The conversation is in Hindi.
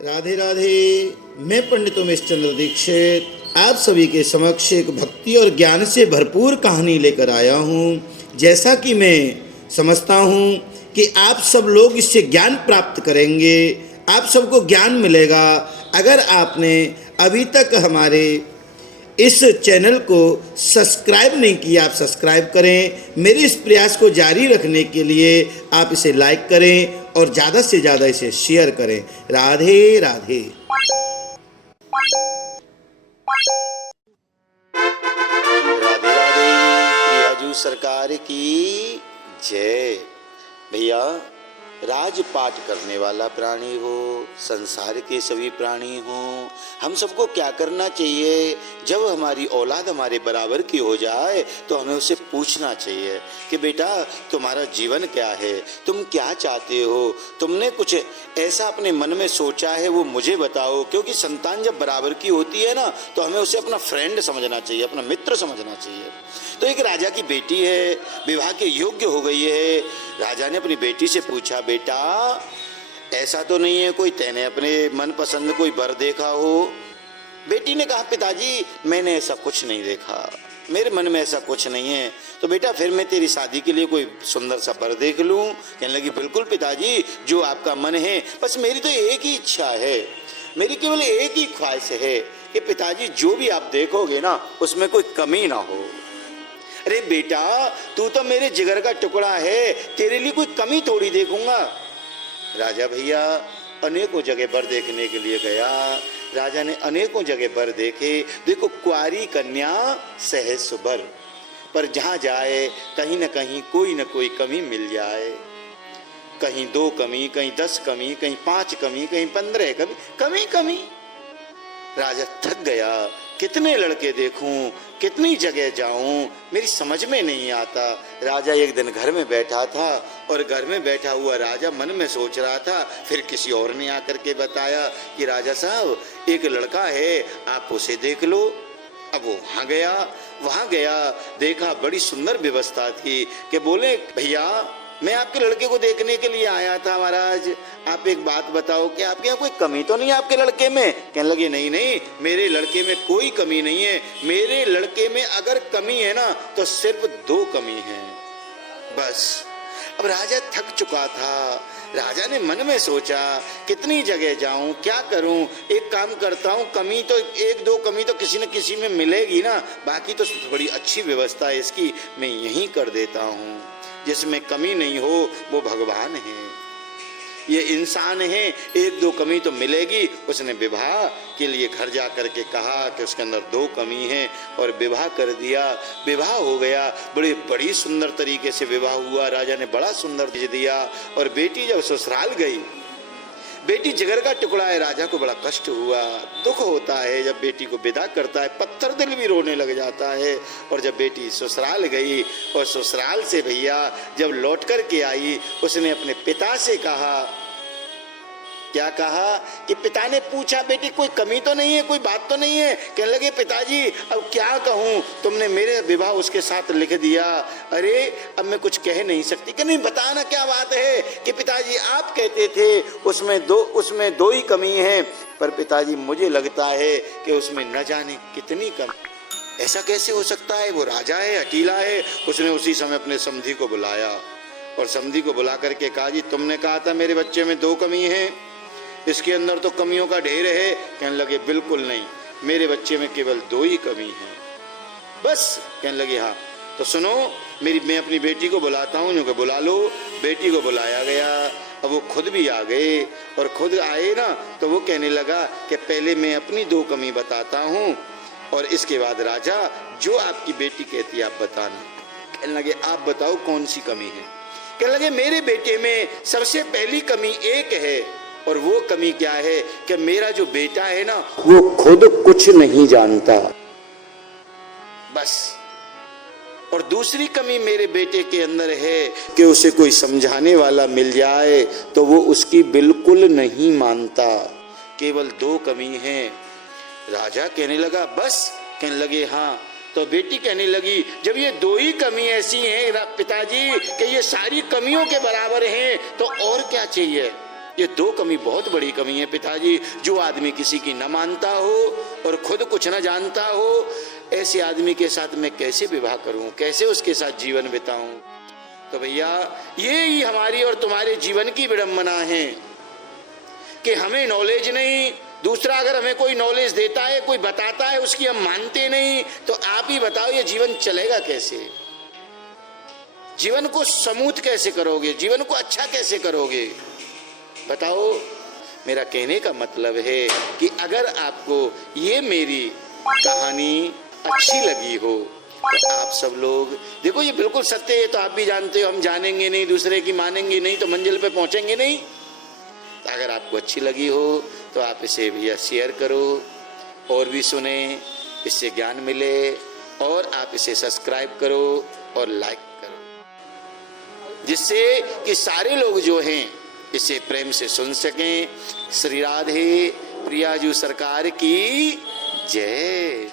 राधे राधे। मैं पंडित उमेश चंद्र दीक्षित आप सभी के समक्ष एक भक्ति और ज्ञान से भरपूर कहानी लेकर आया हूँ। जैसा कि मैं समझता हूँ कि आप सब लोग इससे ज्ञान प्राप्त करेंगे, आप सबको ज्ञान मिलेगा। अगर आपने अभी तक हमारे इस चैनल को सब्सक्राइब नहीं किया, आप सब्सक्राइब करें। मेरे इस प्रयास को जारी रखने के लिए आप इसे लाइक करें और ज़्यादा से ज़्यादा इसे शेयर करें। राधे राधे। राधे राधे। प्रियाजू सरकार की जय। भैया, राजपाट करने वाला प्राणी हो, संसार के सभी प्राणी हो, हम सबको क्या करना चाहिए? जब हमारी औलाद हमारे बराबर की हो जाए तो हमें उससे पूछना चाहिए कि बेटा तुम्हारा जीवन क्या है, तुम क्या चाहते हो, तुमने कुछ ऐसा अपने मन में सोचा है वो मुझे बताओ। क्योंकि संतान जब बराबर की होती है ना तो हमें उसे अपना फ्रेंड समझना चाहिए, अपना मित्र समझना चाहिए। तो एक राजा की बेटी है, विवाह के योग्य हो गई है। राजा ने अपनी बेटी से पूछा, बेटा ऐसा तो नहीं है कोई तैने अपने मनपसंद कोई वर देखा हो? बेटी ने कहा, पिताजी मैंने ऐसा कुछ नहीं देखा, मेरे मन में ऐसा कुछ नहीं है। तो बेटा फिर मैं तेरी शादी के लिए कोई सुंदर सा वर देख लूं? कहने लगी, बिल्कुल पिताजी, जो आपका मन है। बस मेरी तो एक ही इच्छा है, मेरी केवल एक ही ख्वाहिश है कि पिताजी जो भी आप देखोगे ना उसमें कोई कमी ना हो। अरे बेटा तू तो मेरे जिगर का टुकड़ा है, तेरे लिए कोई कमी थोड़ी देखूंगा। राजा भैया अनेकों जगह वर देखने के लिए गया। राजा ने अनेकों जगह वर देखे। देखो, कुंवारी कन्या सहज सुबर, पर जहां जाए कहीं न कहीं कोई न कोई कमी मिल जाए। कहीं 2 कमी, कहीं 10 कमी, कहीं 5 कमी, कहीं 15 कमी, कमी कमी। राजा थक गया, कितने लड़के देखूं, कितनी जगह जाऊं, मेरी समझ में नहीं आता। राजा एक दिन घर में बैठा था और घर में बैठा हुआ राजा मन में सोच रहा था। फिर किसी और ने आकर के बताया कि राजा साहब एक लड़का है, आप उसे देख लो। अब वो वहां गया, देखा बड़ी सुंदर व्यवस्था थी कि बोले, भैया मैं आपके लड़के को देखने के लिए आया था महाराज, आप एक बात बताओ कि आपके यहाँ कोई कमी तो नहीं है आपके लड़के में? कहने लगे, नहीं नहीं, मेरे लड़के में कोई कमी नहीं है। मेरे लड़के में अगर कमी है ना तो सिर्फ 2 कमी है बस। अब राजा थक चुका था। राजा ने मन में सोचा, कितनी जगह जाऊं, क्या करूं, एक काम करता हूं, कमी तो 1-2 कमी तो किसी न किसी में मिलेगी ना, बाकी तो बड़ी अच्छी व्यवस्था है इसकी, मैं यहीं कर देता हूं। जिसमें कमी नहीं हो वो भगवान है, ये इंसान है, 1-2 कमी तो मिलेगी। उसने विवाह के लिए घर जा करके कहा कि उसके अंदर 2 कमी है और विवाह कर दिया। विवाह हो गया, बड़ी सुंदर तरीके से विवाह हुआ। राजा ने बड़ा सुंदर दे दिया और बेटी जब ससुराल गई, बेटी जिगर का टुकड़ा है, राजा को बड़ा कष्ट हुआ, दुख होता है जब बेटी को विदा करता है, पत्थर दिल भी रोने लग जाता है। और जब बेटी ससुराल गई और ससुराल से भैया जब लौट कर के आई, उसने अपने पिता से कहा, क्या कहा कि पिता ने पूछा, बेटी कोई कमी तो नहीं है, कोई बात तो नहीं है? कहने लगे, पिताजी अब क्या कहूँ, तुमने मेरे विवाह उसके साथ लिख दिया। अरे अब मैं कुछ कह नहीं सकती। कि नहीं, बताना क्या बात है? कि पिताजी आप कहते थे उसमें दो ही कमी है, पर पिताजी मुझे लगता है कि उसमें न जाने कितनी कमी। ऐसा कैसे हो सकता है? वो राजा है, अकेला है। उसने उसी समय अपने समधी को बुलाया और समधी को बुला करके कहा, जी तुमने कहा था मेरे बच्चे में 2 कमी है, इसके अंदर तो कमियों का ढेर है। कहने लगे, बिल्कुल नहीं, मेरे बच्चे में केवल 2 ही कमी है बस। कहने लगे, हाँ तो सुनो, मैं अपनी बेटी को बुलाता हूँ। यूँ बुला लो। बेटी को बुलाया गया। अब वो खुद भी आ गए और खुद आए ना तो वो कहने लगा कि पहले मैं अपनी 2 कमी बताता हूँ और इसके बाद राजा जो आपकी बेटी कहती है आप बताना। कहने लगे, आप बताओ कौन सी कमी है? कहने लगे, मेरे बेटे में सबसे पहली कमी एक है और वो कमी क्या है कि मेरा जो बेटा है ना वो खुद कुछ नहीं जानता बस। और दूसरी कमी मेरे बेटे के अंदर है कि उसे कोई समझाने वाला मिल जाए तो वो उसकी बिल्कुल नहीं मानता। केवल 2 कमी है। राजा कहने लगा, बस? कहने लगे, हाँ। तो बेटी कहने लगी, जब ये 2 ही कमी ऐसी हैं पिताजी कि ये सारी कमियों के बराबर हैं तो और क्या चाहिए? ये दो कमी बहुत बड़ी कमी है पिताजी। जो आदमी किसी की न मानता हो और खुद कुछ न जानता हो, ऐसे आदमी के साथ मैं कैसे विवाह करूं, कैसे उसके साथ जीवन बिताऊं। तो भैया ये ही हमारी और तुम्हारे जीवन की विडंबना है कि हमें नॉलेज नहीं। दूसरा अगर हमें कोई नॉलेज देता है, कोई बताता है, उसकी हम मानते नहीं। तो आप ही बताओ ये जीवन चलेगा कैसे? जीवन को समूथ कैसे करोगे? जीवन को अच्छा कैसे करोगे? बताओ। मेरा कहने का मतलब है कि अगर आपको ये मेरी कहानी अच्छी लगी हो तो आप सब लोग देखो, ये बिल्कुल सत्य है, तो आप भी जानते हो। हम जानेंगे नहीं, दूसरे की मानेंगे नहीं तो मंजिल पे पहुंचेंगे नहीं। तो अगर आपको अच्छी लगी हो तो आप इसे भैया शेयर करो और भी सुने, इससे ज्ञान मिले। और आप इसे सब्सक्राइब करो और लाइक करो, जिससे कि सारे लोग जो हैं इसे प्रेम से सुन सकें। श्री राधे प्रियाजू सरकार की जय।